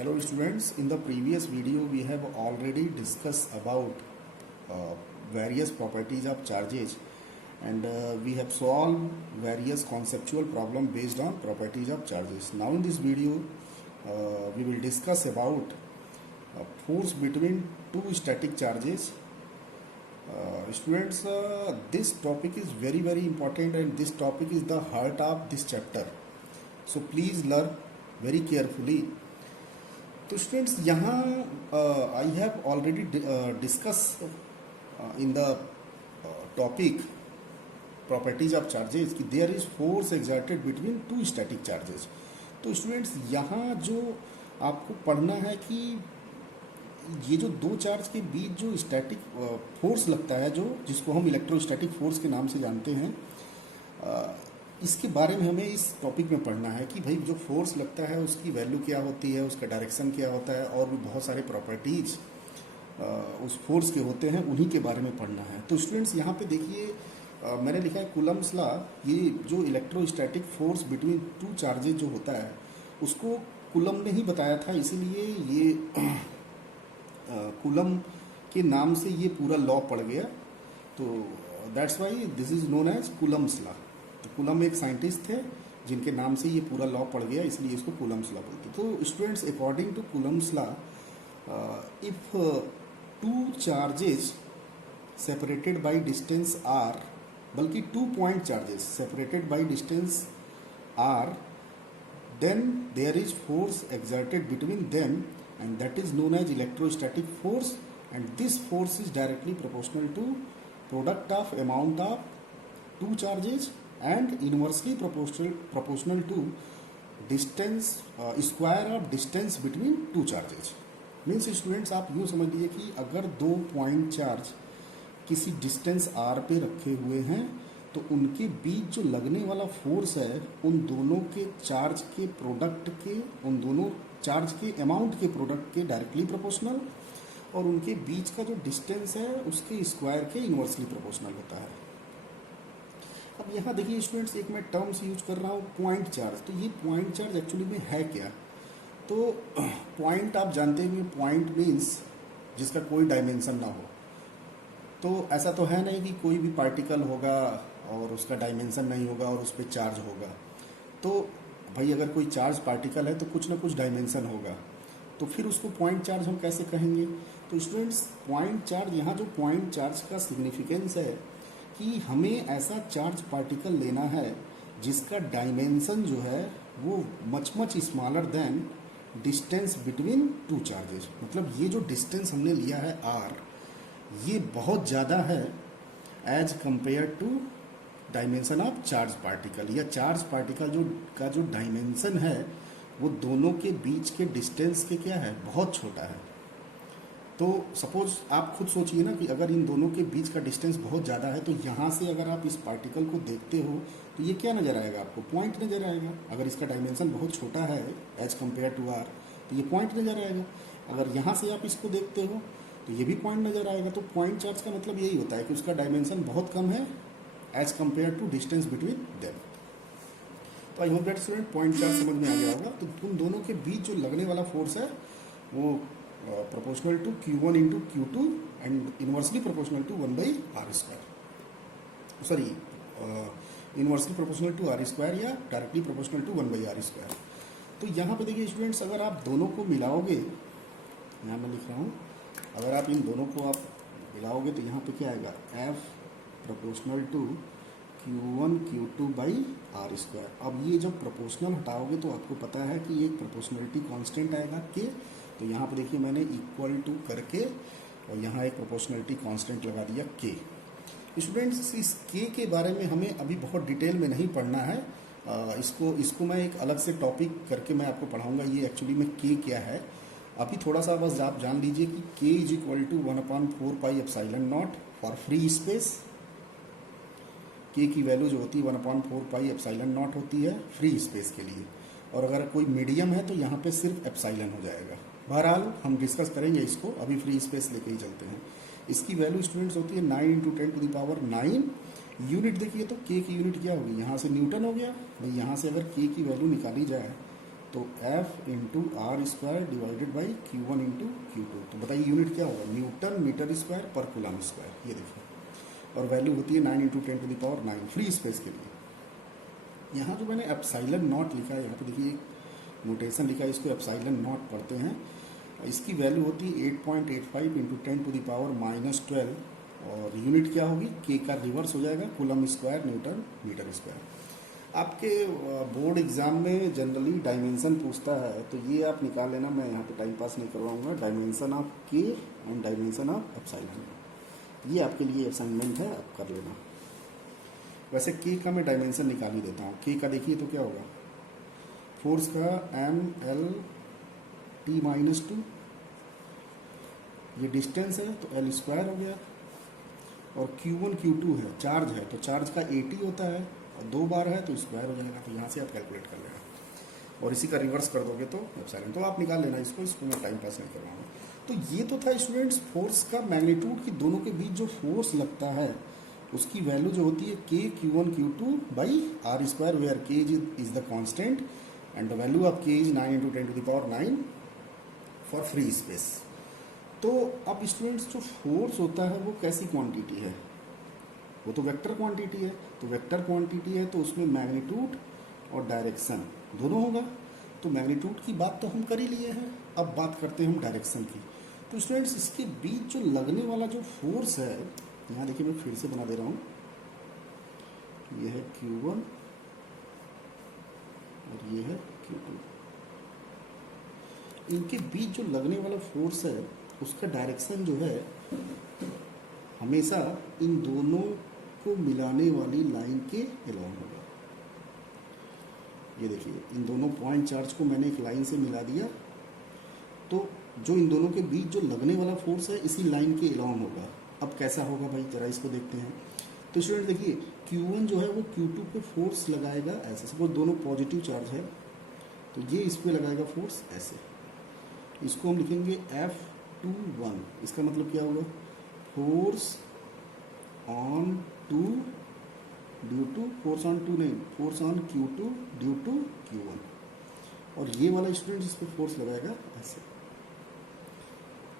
Hello students, in the previous video we have already discussed about various properties of charges and we have solved various conceptual problem based on properties of charges. Now in this video we will discuss about force between two static charges. Students, this topic is very important and this topic is the heart of this chapter. So please learn very carefully. तो students यहाँ I have already discuss in the topic properties of charges कि there is force exerted between two static charges. तो students यहाँ जो आपको पढ़ना है कि ये जो दो चार्ज के बीच जो स्टैटिक फोर्स लगता है जो जिसको हम इलेक्ट्रोस्टैटिक फोर्स के नाम से जानते हैं, इसके बारे में हमें इस टॉपिक में पढ़ना है कि भाई जो फोर्स लगता है उसकी वैल्यू क्या होती है, उसका डायरेक्शन क्या होता है और भी बहुत सारे प्रॉपर्टीज उस फोर्स के होते हैं, उन्हीं के बारे में पढ़ना है. तो स्टूडेंट्स यहाँ पे देखिए मैंने लिखा है कूलम्स लॉ. ये जो electrostatic force between two charges जो होता है उसको कूलम ने ही बताया था, इसीलिए ये कूलम के नाम से ये पूरा लॉ पड़ गया. तो that's why this is known as Coulomb's law. तो कूलम एक साइंटिस्ट थे जिनके नाम से ये पूरा लॉ पड़ गया, इसलिए इसको कूलम्स लॉ बोलते. तो students according to Coulomb's law, if two charges separated by distance R, बल्कि 2 point charges separated by distance R, then there is force exerted between them and that is known as electrostatic force. And this force is directly proportional to product of amount of two charges and inversely proportional to distance square of distance between two charges. Means students आप यूँ समझ लीजिए कि अगर 2 point charge किसी distance r पे रखे हुए हैं तो उनके बीच जो लगने वाला फोर्स है उन दोनों के चार्ज के प्रोडक्ट के, उन दोनों चार्ज के अमाउंट के प्रोडक्ट के डायरेक्टली प्रोपोर्शनल और उनके बीच का जो डिस्टेंस है उसके स्क्वायर के इन्वर्सली प्रोपोर्शनल होता है. अब यहाँ देखिए स्टूडेंट्स, एक मैं टर्म्स यूज कर रहा हूँ पॉइंट चार्ज. तो ये पॉइंट चार्ज एक्चुअली में है क्या? तो पॉइंट आप जानते हैं, पॉइंट मीन्स जिसका कोई डायमेंशन ना हो. तो ऐसा तो है नहीं कि कोई भी पार्टिकल होगा और उसका डायमेंशन नहीं होगा और उस पर चार्ज होगा. तो भाई अगर कोई चार्ज पार्टिकल है तो कुछ ना कुछ डायमेंशन होगा, तो फिर उसको पॉइंट चार्ज हम कैसे कहेंगे? तो स्टूडेंट्स पॉइंट चार्ज, यहाँ जो पॉइंट चार्ज का सिग्निफिकेंस है कि हमें ऐसा चार्ज पार्टिकल लेना है जिसका डायमेंशन जो है वो much smaller than distance between two charges. मतलब ये जो डिस्टेंस हमने लिया है r, ये बहुत ज़्यादा है as compare to dimension of charge particle. या चार्ज पार्टिकल जो डायमेंशन है वो दोनों के बीच के डिस्टेंस के क्या है, बहुत छोटा है. तो सपोज आप खुद सोचिए ना कि अगर इन दोनों के बीच का डिस्टेंस बहुत ज़्यादा है तो यहाँ से अगर आप इस पार्टिकल को देखते हो तो ये क्या नज़र आएगा आपको? पॉइंट नज़र आएगा. अगर इसका डायमेंशन बहुत छोटा है एज कम्पेयर टू आर तो ये पॉइंट नज़र आएगा. अगर यहाँ से आप इसको देखते हो तो ये भी पॉइंट नज़र आएगा. तो पॉइंट चार्ज का मतलब यही होता है कि उसका डायमेंशन बहुत कम है as compare to distance between them. तो I hope that student point charge समझ में आ गया होगा. तो उन दोनों के बीच जो लगने वाला फोर्स है वो proportional to Q1 into Q2 and inversely proportional to 1 by R square. Sorry, inversely proportional to R square या directly proportional to 1 by R square. तो यहाँ पे देखिए स्टूडेंट्स, अगर आप दोनों को मिलाओगे, यहाँ मैं लिख रहा हूँ, अगर आप इन दोनों को आप मिलाओगे तो यहाँ पे क्या आएगा? F proportional to Q1 Q2 by R square. अब ये जब प्रोपोर्शनल हटाओगे तो आपको पता है कि एक प्रोपोर्शनलिटी कांस्टेंट आएगा K. तो यहाँ पे देखिए मैंने इक्वल टू करके और यहाँ एक प्रोपोर्शनलिटी कांस्टेंट लगा दिया K. स्टूडेंट्स इस K के बारे में हमें अभी बहुत डिटेल में नहीं पढ़ना है. इसको मैं एक अलग से टॉपिक करके मैं आपको पढ़ाऊँगा. ये एक्चुअली में K क्या है अभी थोड़ा सा बस आप जान लीजिए कि K is equal to 1/4 pi epsilon naught for free space. K की वैल्यू जो होती है 1/4 पाई एप्सिलॉन नॉट होती है फ्री स्पेस के लिए, और अगर कोई मीडियम है तो यहाँ पे सिर्फ एप्सिलॉन हो जाएगा. बहरहाल हम डिस्कस करेंगे इसको, अभी फ्री स्पेस लेके ही चलते हैं. इसकी वैल्यू स्टूडेंट्स होती है 9 × 10⁻⁹. यूनिट देखिए तो K की यूनिट क्या होगी? यहाँ से न्यूटन हो गया. भाई यहाँ से अगर K की वैल्यू निकाली जाए तो F into R square divided by Q1 into Q2। तो बताइए यूनिट क्या होगा, न्यूटन मीटर स्क्वायर पर कूलम स्क्वायर। ये देखिए, और वैल्यू होती है 9 इंटू 10⁻9 फ्री स्पेस के लिए। यहाँ जो मैंने एप्साइलन नॉट लिखा है, यहाँ पे देखिए एक नोटेशन लिखा है, इसको एप्साइलन नॉट पढ़ते हैं। इसकी वैल्यू होती है 8.85 इंटू 10⁻12 और यूनिट क्या होगी, के का रिवर्स हो जाएगा, coulomb square newton metre square. आपके बोर्ड एग्जाम में जनरली डायमेंशन पूछता है, तो ये आप निकाल लेना, मैं यहाँ पे टाइम पास नहीं करवाऊंगा। डायमेंशन ऑफ के एंड डायमेंशन ऑफ एप्साइलन, ये आपके लिए असाइनमेंट है, आप कर लेना। वैसे के का मैं डायमेंशन निकाल ही देता हूँ। के का देखिए तो क्या होगा, फोर्स का mL/T-2, ये डिस्टेंस है तो L स्क्वायर हो गया, और Q1 Q2 है, चार्ज है तो चार्ज का 80 होता है, और 2 बार है तो स्क्वायर हो जाएगा। तो यहाँ से आप कैलकुलेट कर लेना, और इसी का रिवर्स कर दोगे तो एप्सिलॉन। तो आप निकाल लेना इसको मैं टाइम पास नहीं करवाऊंगा। तो ये तो था स्टूडेंट्स फोर्स का मैग्नीट्यूड की दोनों के बीच जो फोर्स लगता है उसकी वैल्यू जो होती है K Q1 Q2 by are square, where K is the constant and the value of K is 9 into 10⁻9 for free space. तो अब स्टूडेंट्स जो फोर्स होता है वो कैसी क्वांटिटी है, वो तो वेक्टर क्वांटिटी है। तो वेक्टर क्वांटिटी है तो उसमें मैग्नीट्यूड और डायरेक्शन दोनों होगा। तो मैग्नीट्यूड की बात तो हम कर ही लिए हैं, अब बात करते हैं हम डायरेक्शन की। तो स्टूडेंट्स इसके बीच जो लगने वाला जो फोर्स है, यहाँ देखिए मैं फिर से बना दे रहा हूँ, ये है Q1 और ये है Q2। इनके बीच जो लगने वाला फोर्स है उसका डायरेक्शन जो है हमेशा इन दोनों को मिलाने वाली लाइन के अलोंग होगा। ये देखिए, इन दोनों पॉइंट चार्ज को मैंने एक लाइन से मिला दिया, तो जो इन दोनों के बीच जो लगने वाला फोर्स है इसी लाइन के अलोंग होगा। अब कैसा होगा भाई, जरा इसको देखते हैं। तो स्टूडेंट देखिए, Q1 जो है वो Q2 पे फोर्स लगाएगा ऐसे, सपोज दोनों पॉजिटिव चार्ज है तो ये इस पे लगाएगा फोर्स ऐसे। इसको हम लिखेंगे F21। इसका मतलब क्या होगा, force on two due to, force on two नहीं, force on Q2 due to Q1। और ये वाला स्टूडेंट इस पे फोर्स लगाएगा ऐसे।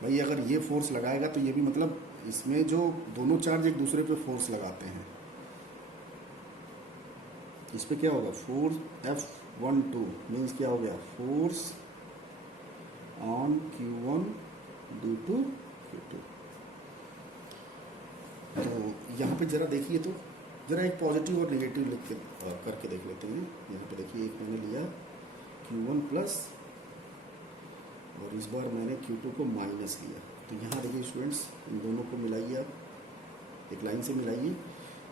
भाई अगर ये फोर्स लगाएगा तो ये भी मतलब इसमें जो दोनों चार्ज एक दूसरे पे फोर्स लगाते हैं, इस पे क्या होगा, फोर्स F12 मीन्स क्या हो गया, force on Q1 due to Q2। तो यहाँ पे जरा देखिए, तो जरा एक पॉजिटिव और नेगेटिव लिख के करके देख लेते हैं। यहाँ पे देखिए, एक मैंने लिया Q1 प्लस और इस बार मैंने Q2 को माइनस लिया। तो यहाँ देखिए स्टूडेंट्स, इन दोनों को मिलाइए, आप एक लाइन से मिलाइए,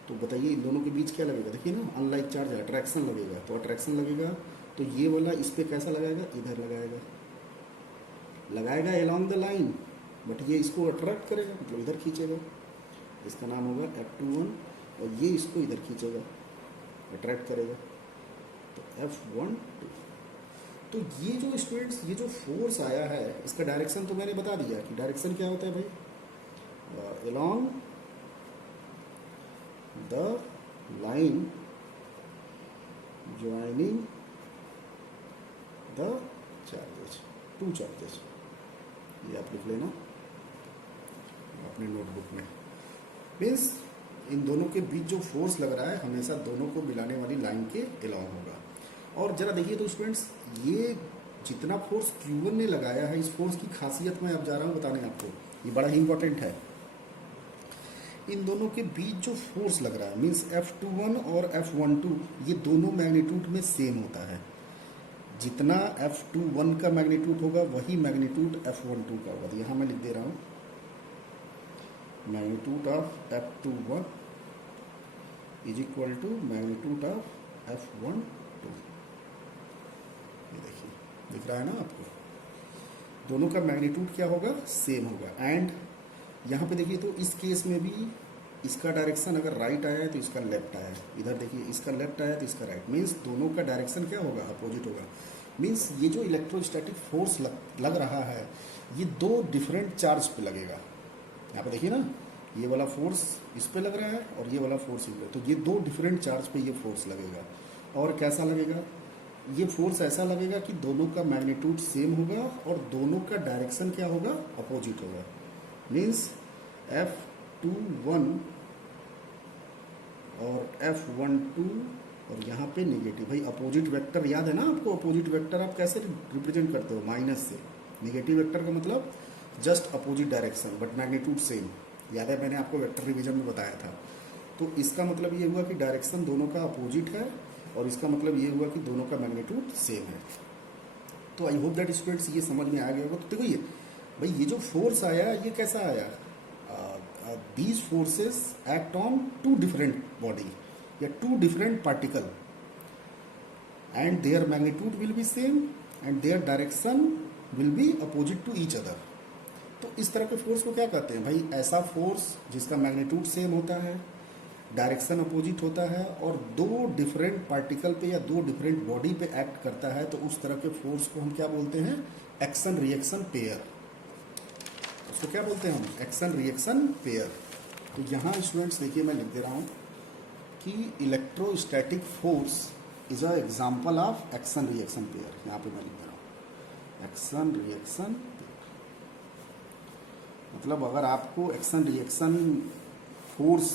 तो बताइए इन दोनों के बीच क्या लगेगा। देखिए ना, अनलाइक चार्ज है, अट्रैक्शन लगेगा। तो अट्रैक्शन लगेगा तो ये वाला इस पर कैसा लगाएगा, इधर लगाएगा अलोंग द लाइन, बट ये इसको अट्रैक्ट करेगा, मतलब इधर खींचेगा। इसका नाम होगा F21, और ये इसको इधर खींचेगा, अट्रैक्ट करेगा, तो F12। तो ये जो स्टूडेंट्स, ये जो फोर्स आया है इसका डायरेक्शन तो मैंने बता दिया कि डायरेक्शन क्या होता है भाई, along the line joining the charges, two charges. ये आप लिख लेना अपने नोटबुक में। मीन्स इन दोनों के बीच जो फोर्स लग रहा है हमेशा दोनों को मिलाने वाली लाइन के अलोंग होगा। और जरा देखिए तो स्टूडेंट्स, ये जितना फोर्स Q1 ने लगाया है, इस फोर्स की खासियत मैं अब जा रहा हूँ बताने आपको, ये बड़ा ही इंपॉर्टेंट है। इन दोनों के बीच जो फोर्स लग रहा है मीन्स F21 और F12, ये दोनों मैग्नीट्यूड में सेम होता है। जितना F21 का मैग्नीट्यूड होगा वही मैग्नीट्यूड F12 का होगा। तो यहाँ मैं लिख दे रहा हूँ, magnitude of F21 is equal to magnitude of F12। ये देखिए, दिख रहा है ना आपको, दोनों का मैग्नीट्यूड क्या होगा, सेम होगा। एंड यहाँ पे देखिए, तो इस केस में भी इसका डायरेक्शन अगर राइट आया है तो इसका लेफ्ट आया है, इधर देखिए इसका लेफ्ट आया है तो इसका राइट, मीन्स दोनों का डायरेक्शन क्या होगा, अपोजिट होगा। मीन्स ये जो इलेक्ट्रोस्टैटिक फोर्स लग रहा है ये दो डिफरेंट चार्ज पे लगेगा। यहाँ पे देखिए ना, ये वाला फोर्स इस पे लग रहा है और ये वाला फोर्स इस पे, तो ये दो डिफरेंट चार्ज पे ये फोर्स लगेगा। और कैसा लगेगा, ये फोर्स ऐसा लगेगा कि दोनों का मैग्नीट्यूड सेम होगा और दोनों का डायरेक्शन क्या होगा, अपोजिट होगा। मीन्स F21 और F12 और यहाँ पे नेगेटिव। भाई अपोजिट वेक्टर याद है ना आपको, अपोजिट वेक्टर आप कैसे रिप्रेजेंट करते हो, माइनस से। नेगेटिव वेक्टर का मतलब just opposite direction but magnitude same, याद है मैंने आपको वेक्टर रिवीजन में बताया था। तो इसका मतलब ये हुआ कि डायरेक्शन दोनों का अपोजिट है और इसका मतलब ये हुआ कि दोनों का मैग्नीट्यूड सेम है। तो आई होप दैट स्टूडेंट्स ये समझ में आ गया होगा। तो देखो ये भाई ये जो फोर्स आया ये कैसा आया, these forces act on two different body या two different particle and their magnitude will be same and their direction will be opposite to each other। तो इस तरह के फोर्स को क्या कहते हैं भाई, ऐसा फोर्स जिसका मैग्नीट्यूड सेम होता है, डायरेक्शन अपोजिट होता है और दो डिफरेंट पार्टिकल पे या दो डिफरेंट बॉडी पे एक्ट करता है, तो उस तरह के फोर्स को हम क्या बोलते हैं, एक्शन रिएक्शन पेयर। उसको क्या बोलते हैं हम, एक्शन रिएक्शन पेयर। तो यहाँ स्टूडेंट्स देखिए मैं लिख दे रहा हूँ कि electrostatic force is a example of action reaction pair. यहाँ पे मैं लिख दे रहा हूँ एक्शन रिएक्शन पेयर। मतलब अगर आपको एक्शन रिएक्शन फोर्स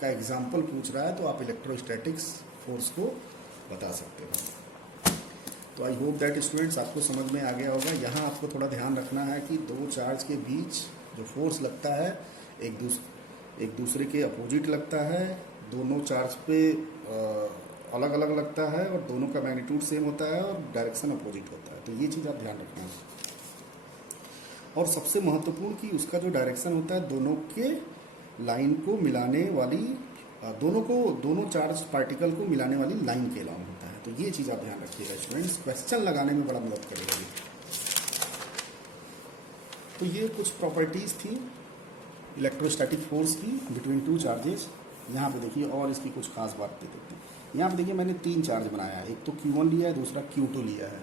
का एग्जाम्पल पूछ रहा है तो आप इलेक्ट्रोस्टैटिक्स फोर्स को बता सकते हो। तो आई होप दैट स्टूडेंट्स आपको समझ में आ गया होगा। यहाँ आपको थोड़ा ध्यान रखना है कि दो चार्ज के बीच जो फोर्स लगता है एक दूसरे के अपोजिट लगता है, दोनों चार्ज पे अलग अलग लगता है और दोनों का मैग्नीट्यूड सेम होता है और डायरेक्शन अपोजिट होता है। तो ये चीज़ आप ध्यान रखना है। और सबसे महत्वपूर्ण कि उसका जो डायरेक्शन होता है दोनों के लाइन को मिलाने वाली, दोनों चार्ज पार्टिकल को मिलाने वाली लाइन के अलावा होता है। तो ये चीज़ आप ध्यान रखिएगा स्टूडेंट्स, क्वेश्चन लगाने में बड़ा मदद करेगा ये। तो ये कुछ प्रॉपर्टीज़ थी इलेक्ट्रोस्टैटिक फोर्स की बिटवीन टू चार्जेस। यहाँ पे देखिए और इसकी कुछ खास बात दे देते हैं। यहाँ पे देखिए मैंने तीन चार्ज बनाया है, एक तो Q1 लिया है, दूसरा Q2 लिया है।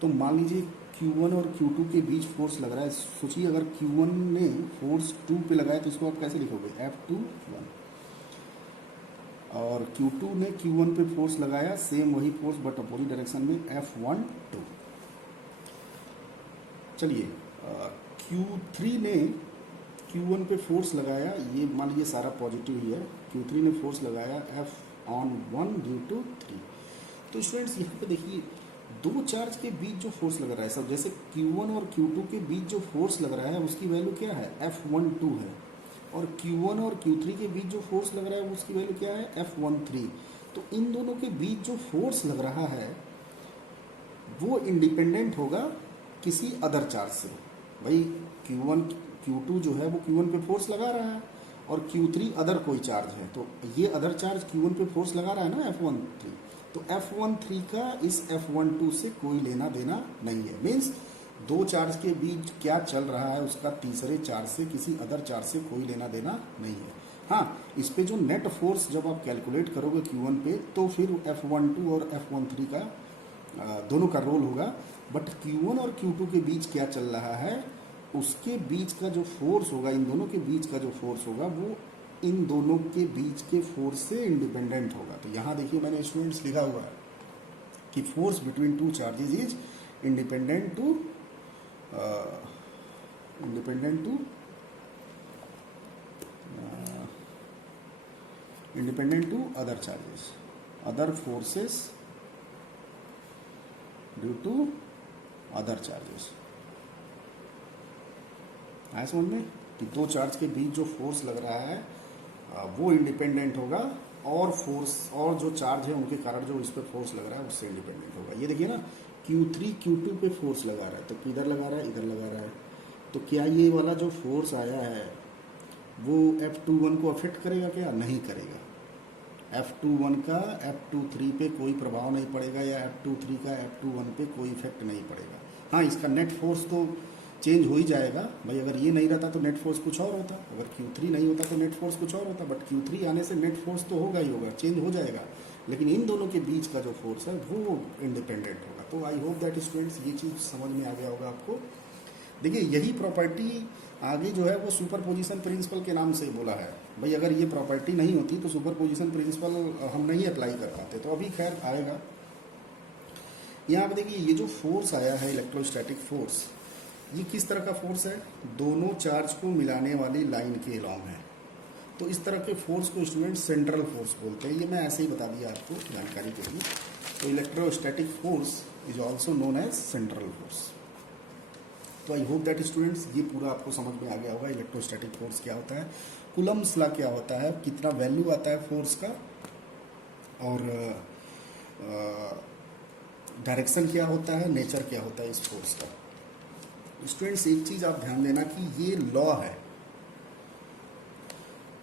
तो मान लीजिए Q1 और Q2 के बीच फोर्स लग रहा है। सोचिए अगर Q1 ने फोर्स 2 पे लगाया तो इसको आप कैसे लिखोगे, F21, और Q2 ने Q1 पे फोर्स लगाया, सेम वही फोर्स बट अपोजिट डायरेक्शन में, F12। चलिए Q3 ने Q1 पे फोर्स लगाया, ये मान लीजिए सारा पॉजिटिव ही है, Q3 ने फोर्स लगाया F1 ड्यू टू 3। तो स्टूडेंट्स यहाँ पे देखिए दो चार्ज के बीच जो फोर्स लग रहा है, सब जैसे Q1 और Q2 के बीच जो फोर्स लग रहा है उसकी वैल्यू क्या है, F12 है, और Q1 और Q3 के बीच जो फोर्स लग रहा है उसकी वैल्यू क्या है, F13। तो इन दोनों के बीच जो फोर्स लग रहा है वो इंडिपेंडेंट होगा किसी अदर चार्ज से। भाई Q2 जो है वो Q1 पे फोर्स लगा रहा है और Q3 अदर कोई चार्ज है, तो ये अदर चार्ज Q1 पे फोर्स लगा रहा है ना F13। तो F13 का इस F12 से कोई लेना देना नहीं है। मीन्स दो चार्ज के बीच क्या चल रहा है उसका तीसरे चार्ज से, किसी अदर चार्ज से कोई लेना देना नहीं है। हाँ, इस पे जो नेट फोर्स जब आप कैलकुलेट करोगे Q1 पे तो फिर F12 और F13 का दोनों का रोल होगा, बट Q1 और Q2 के बीच क्या चल रहा है उसके बीच का जो फोर्स होगा, इन दोनों के बीच का जो फोर्स होगा वो इन दोनों के बीच के फोर्स से इंडिपेंडेंट होगा। तो यहाँ देखिए मैंने स्टूडेंट्स लिखा हुआ है कि force between two charges is independent to other charges, other forces due to other charges. आया समझ में कि दो चार्ज के बीच जो फोर्स लग रहा है वो इंडिपेंडेंट होगा और फोर्स और जो चार्ज है उनके कारण जो इस पर फोर्स लग रहा है उससे इंडिपेंडेंट होगा। ये देखिए ना Q3 Q2 पे फोर्स लगा रहा है, तो किधर लगा रहा है, इधर लगा रहा है। तो क्या ये वाला जो फोर्स आया है वो F21 को अफेक्ट करेगा, क्या नहीं करेगा। F21 का F23 पे कोई प्रभाव नहीं पड़ेगा या F23 का F21 पे कोई इफेक्ट नहीं पड़ेगा। हाँ, इसका नेट फोर्स तो चेंज हो ही जाएगा। भाई अगर ये नहीं रहता तो नेट फोर्स कुछ और होता, अगर Q3 नहीं होता तो नेट फोर्स कुछ और होता, बट Q3 आने से नेट फोर्स तो होगा ही होगा, चेंज हो जाएगा, लेकिन इन दोनों के बीच का जो फोर्स है वो इंडिपेंडेंट होगा। तो आई होप दैट स्टूडेंट्स ये चीज़ समझ में आ गया होगा आपको। देखिए यही प्रॉपर्टी आगे जो है वो सुपर पोजिशन प्रिंसिपल के नाम से बोला है। भाई अगर ये प्रॉपर्टी नहीं होती तो सुपर पोजिशन प्रिंसिपल हम नहीं अप्लाई कर पाते। तो अभी खैर आएगा। यहाँ पे देखिए ये जो फोर्स आया है इलेक्ट्रोस्टैटिक फोर्स, ये किस तरह का फोर्स है, दोनों चार्ज को मिलाने वाली लाइन के अलोंग है। तो इस तरह के फोर्स को स्टूडेंट सेंट्रल फोर्स बोलते हैं। ये मैं ऐसे ही बता दिया आपको जानकारी के लिए। तो electrostatic force is also known as central force. तो आई होप दैट स्टूडेंट्स ये पूरा आपको समझ में आ गया होगा इलेक्ट्रोस्टैटिक फोर्स क्या होता है, कूलम्ब्स लॉ क्या होता है, कितना वैल्यू आता है फोर्स का, और डायरेक्शन क्या होता है, नेचर क्या होता है इस फोर्स का। स्टूडेंट्स एक चीज़ आप ध्यान देना कि ये लॉ है,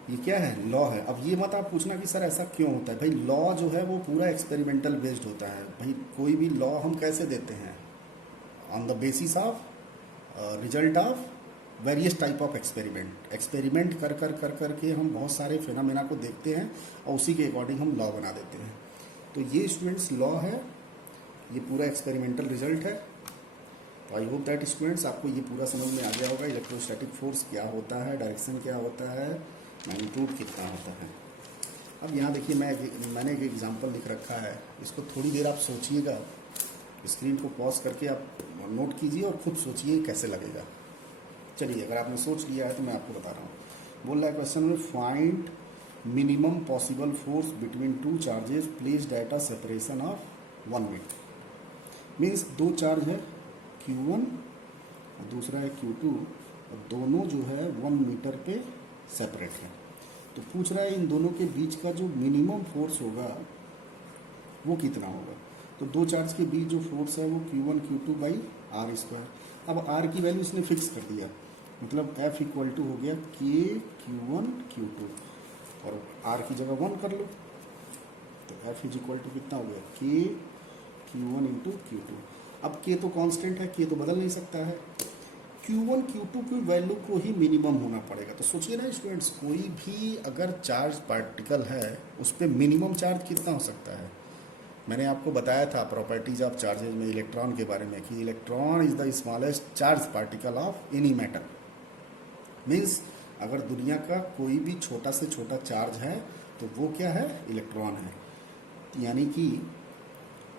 ये क्या है, लॉ है। अब ये मत आप पूछना कि सर ऐसा क्यों होता है। भाई लॉ जो है वो पूरा एक्सपेरिमेंटल बेस्ड होता है। भाई कोई भी लॉ हम कैसे देते हैं, on the basis of result of various type of experiment कर कर कर कर के हम बहुत सारे फिनोमेना को देखते हैं और उसी के अकॉर्डिंग हम लॉ बना देते हैं। तो ये स्टूडेंट्स लॉ है, ये पूरा एक्सपेरिमेंटल रिजल्ट है। तो आई होप दैट स्टूडेंट्स आपको ये पूरा समझ में आ गया होगा इलेक्ट्रोस्टैटिक फोर्स क्या होता है, डायरेक्शन क्या होता है, मैग्नीट्यूड कितना होता है। अब यहाँ देखिए मैंने एक एग्जांपल लिख रखा है, इसको थोड़ी देर आप सोचिएगा, स्क्रीन को पॉज करके आप नोट कीजिए और खुद सोचिए कैसे लगेगा। चलिए अगर आपने सोच लिया है तो मैं आपको बता रहा हूँ। बोल रहा है क्वेश्चन में find minimum possible force between two charges placed at a separation of 1 metre. Means दो चार्ज है Q1 और दूसरा है Q2 और दोनों जो है 1 मीटर पे सेपरेट है। तो पूछ रहा है इन दोनों के बीच का जो मिनिमम फोर्स होगा वो कितना होगा। तो दो चार्ज के बीच जो फोर्स है वो Q1 Q2 by are square. अब आर की वैल्यू इसने फिक्स कर दिया, मतलब F इक्वल टू हो गया K Q1 Q2 और आर की जगह 1 कर लो। तो F इज इक्वल टू कितना हो गया K Q1 इंटू Q2। अब K तो कांस्टेंट है, K तो बदल नहीं सकता है। Q1 Q2 की वैल्यू को ही मिनिमम होना पड़ेगा। तो सोचिए ना स्टूडेंट्स, कोई भी अगर चार्ज पार्टिकल है उस पर मिनिमम चार्ज कितना हो सकता है। मैंने आपको बताया था प्रॉपर्टीज ऑफ चार्जेज में इलेक्ट्रॉन के बारे में कि electron is the smallest charge particle of any matter. Means अगर दुनिया का कोई भी छोटा से छोटा चार्ज है तो वो क्या है, इलेक्ट्रॉन है। यानी कि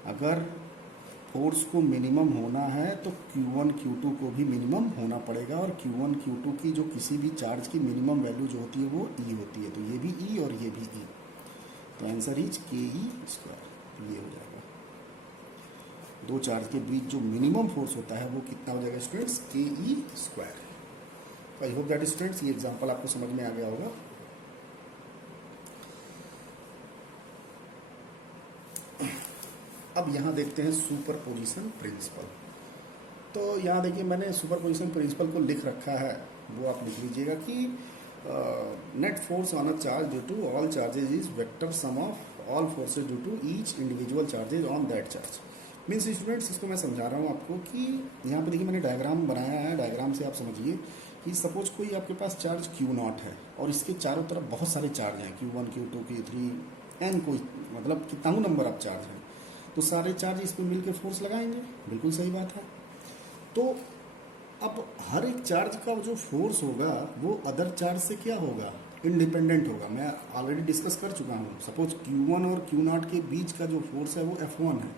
अगर फोर्स को मिनिमम होना है तो Q1 Q2 को भी मिनिमम होना पड़ेगा और Q1 Q2 की जो किसी भी चार्ज की मिनिमम वैल्यू जो होती है वो E होती है। तो ये भी E और ये भी E। तो आंसर इज KE स्क्वायर। ये हो जाएगा, दो चार्ज के बीच जो मिनिमम फोर्स होता है वो कितना हो जाएगा स्टूडेंट्स, KE स्क्वायर। तो आई होप दैट स्टूडेंट्स ये एग्जांपल आपको समझ में आ गया होगा। अब यहाँ देखते हैं सुपरपोजिशन प्रिंसिपल। तो यहाँ देखिए मैंने सुपरपोजिशन प्रिंसिपल को लिख रखा है, वो आप लिख लीजिएगा कि net force on a charge due to all charges is vector sum of all forces due to each individual charges on that charge. Means students इसको मैं समझा रहा हूँ आपको कि यहाँ पे देखिए मैंने डायग्राम बनाया है। डायग्राम से आप समझिए कि सपोज कोई आपके पास चार्ज Q0 है और इसके चारों तरफ बहुत सारे चार्ज हैं, Q1 Q2 Q3 N, कोई मतलब कितना नंबर ऑफ चार्ज हैं। तो सारे चार्ज इस पर मिलकर फोर्स लगाएंगे, बिल्कुल सही बात है। तो अब हर एक चार्ज का जो फोर्स होगा वो अदर चार्ज से क्या होगा, इंडिपेंडेंट होगा। मैं ऑलरेडी डिस्कस कर चुका हूँ। सपोज Q1 और Q0 के बीच का जो फोर्स है वो F1 है।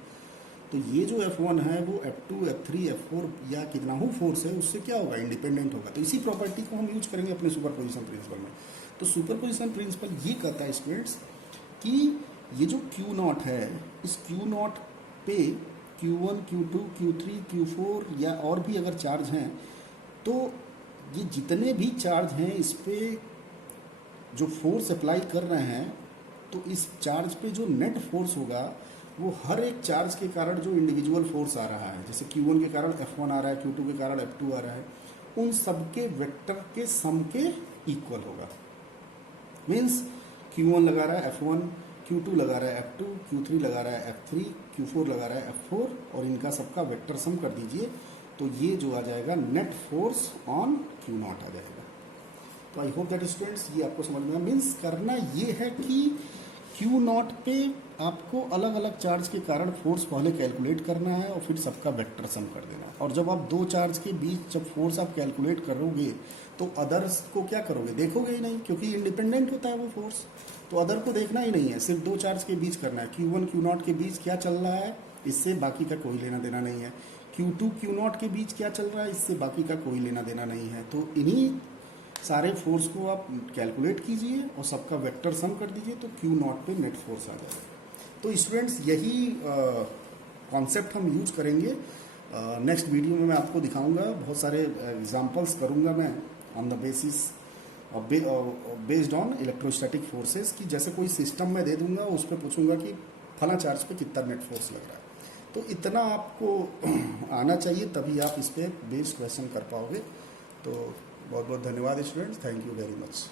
तो ये जो F1 है वो F2 F3 F4 या कितना हो फोर्स है उससे क्या होगा, इंडिपेंडेंट होगा। तो इसी प्रॉपर्टी को हम यूज करेंगे अपने सुपरपोजिशन प्रिंसिपल में। तो सुपरपोजिशन प्रिंसिपल ये कहता है स्टूडेंट्स कि ये जो Q0 है, इस Q0 पे Q1 Q2 Q3 Q4 या और भी अगर चार्ज हैं तो ये जितने भी चार्ज हैं इस पे जो फोर्स अप्लाई कर रहे हैं तो इस चार्ज पे जो नेट फोर्स होगा वो हर एक चार्ज के कारण जो इंडिविजुअल फोर्स आ रहा है, जैसे Q1 के कारण F1 आ रहा है, Q2 के कारण F2 आ रहा है, उन सबके वेक्टर के सम के इक्वल होगा। मीन्स Q1 लगा रहा है F1, Q2 लगा रहा है F2, Q3 लगा रहा है F3, Q4 लगा रहा है F4 और इनका सबका वेक्टर सम कर दीजिए तो ये जो आ जाएगा नेट फोर्स ऑन Q0 आ जाएगा। तो आई होप दैट स्टूडेंट्स ये आपको समझ में आया। मीन्स करना ये है कि Q0 पे आपको अलग अलग चार्ज के कारण फोर्स पहले कैलकुलेट करना है और फिर सबका वेक्टर सम कर देना है। और जब आप दो चार्ज के बीच जब फोर्स आप कैलकुलेट करोगे तो अदर्स को क्या करोगे, देखोगे ही नहीं, क्योंकि इंडिपेंडेंट होता है वो फोर्स। तो अदर को देखना ही नहीं है, सिर्फ दो चार्ज के बीच करना है। Q1 Q0 के बीच क्या चल रहा है, इससे बाकी का कोई लेना देना नहीं है। Q2 Q0 के बीच क्या चल रहा है, इससे बाकी का कोई लेना देना नहीं है। तो इन्हीं सारे फोर्स को आप कैलकुलेट कीजिए और सबका वेक्टर सम कर दीजिए, तो Q0 पे नेट फोर्स आ जाएगा। तो स्टूडेंट्स यही कॉन्सेप्ट हम यूज करेंगे। नेक्स्ट वीडियो में मैं आपको दिखाऊंगा, बहुत सारे एग्जांपल्स करूंगा मैं on the basis based on electrostatic forces, कि जैसे कोई सिस्टम मैं दे दूंगा, उस पर पूछूंगा कि फला चार्ज पे कितना नेट फोर्स लग रहा है। तो इतना आपको आना चाहिए, तभी आप इस पर बेस्ड क्वेश्चन कर पाओगे। तो बहुत बहुत धन्यवाद students, thank you very much.